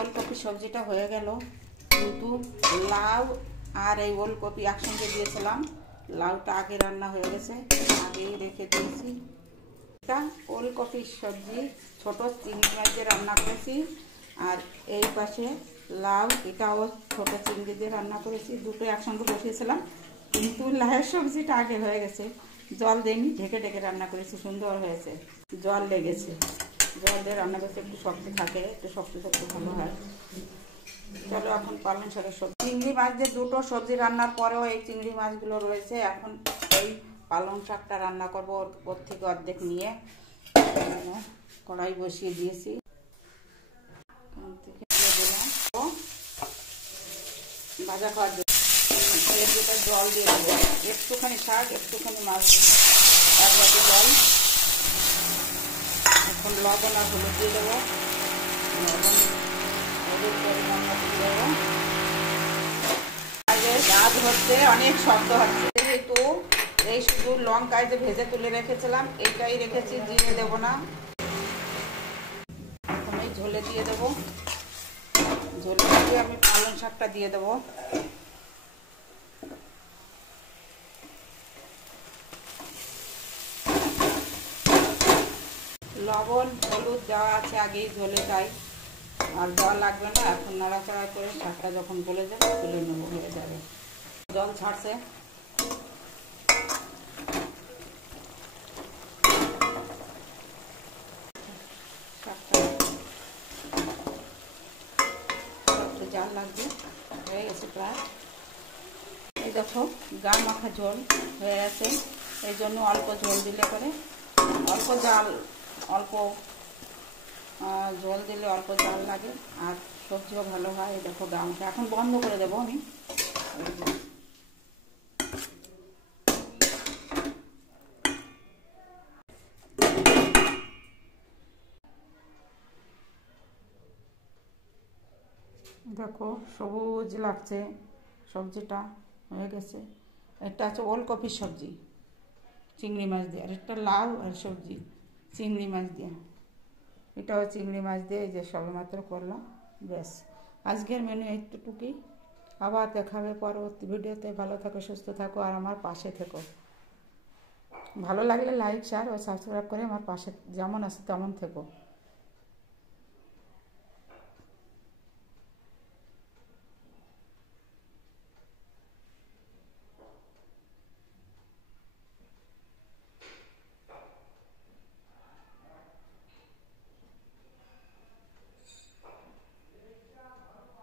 ওলকপি সবজিটা হয়ে গেল, কিন্তু লাউ আর এই ওলকপি একসঙ্গে দিয়েছিলাম। লাউটা আগে রান্না হয়ে গেছে, আগেই রেখে দিয়েছি। এটা ওলকপির সবজি ছোট চিংড়ি মাছ দিয়ে রান্না করেছি, আর এই পাশে লাউ, এটাও ছোট চিংড়ি দিয়ে রান্না করেছি। দুটো একসঙ্গে বসিয়েছিলাম, কিন্তু লাউয়ের সবজিটা আগে হয়ে গেছে। জল দিইনি, ঢেকে ঢেকে রান্না করেছি, সুন্দর হয়েছে। জল লেগেছে, জল দিয়ে রান্না করতে একটু শক্ত থাকে, একটু শক্ত থাকতে ভালো হয়। চলো এখন পালং শাকের সবজি। চিংড়ি মাছ দিয়ে দুটো সবজি রান্নার পরেও এই চিংড়ি মাছগুলো রয়েছে। এখন এই পালং শাকটা রান্না করবো, ওর থেকে অর্ধেক নিয়ে কড়াই বসিয়ে দিয়েছি। ভাজা খাওয়ার জন্য এর ভিতরে জল দিয়ে দেবো, একটুখানি শাক একটুখানি মাছ, এক বাটি জল। এখন লবণ আর হলুদ দিয়ে দেবো, লবণ হলুদ পরিমাণ মতো দিয়ে দেবো। গাছ হচ্ছে, অনেক শব্দ হচ্ছে, যেহেতু এই শুধু লঙ্কায় যে ভেজে তুলে রেখেছিলাম এইটাই রেখেছি, জিরে দেবো না। এখন এই ঝোলে দিয়ে দেবো, ঝোলে দিয়ে আমি পালং শাকটা দিয়ে দেবো। লবণ হলুদ দেওয়া আছে আগেই ঝোলে, তাই আর দেওয়া লাগবে না। এখন নাড়াচাড়া করে শাকটা যখন গলে যাবে তুলে নেবো, হয়ে যাবে। জল ছাড়ছে, শাকটা একটু জাল লাগবে, হয়ে গেছে প্রায়। এই দেখো গা মাখা ঝোল হয়ে গেছে, এই জন্য অল্প ঝোল দিলে করে, অল্প জাল, অল্প ঝোল দিলে অল্প জাল লাগে, আর সবজিও ভালো হয়। এই দেখো গা মাখা। এখন বন্ধ করে দেবো আমি। দেখো সবুজ লাগছে, সবজিটা হয়ে গেছে। এটা হচ্ছে ওলকপির সবজি চিংড়ি মাছ দিয়ে, আর একটা লাউ আর সবজি চিংড়ি মাছ দিয়ে। এটাও চিংড়ি মাছ দিয়ে, এই যে সবেমাত্র করলাম। ব্যাস, আজকের মেনু এইটুকুই। আবার দেখাবে পরবর্তী ভিডিওতে। ভালো থাকো, সুস্থ থাকো, আর আমার পাশে থেকো। ভালো লাগলে লাইক শেয়ার ও সাবস্ক্রাইব করে আমার পাশে যেমন আছে তেমন থেকো।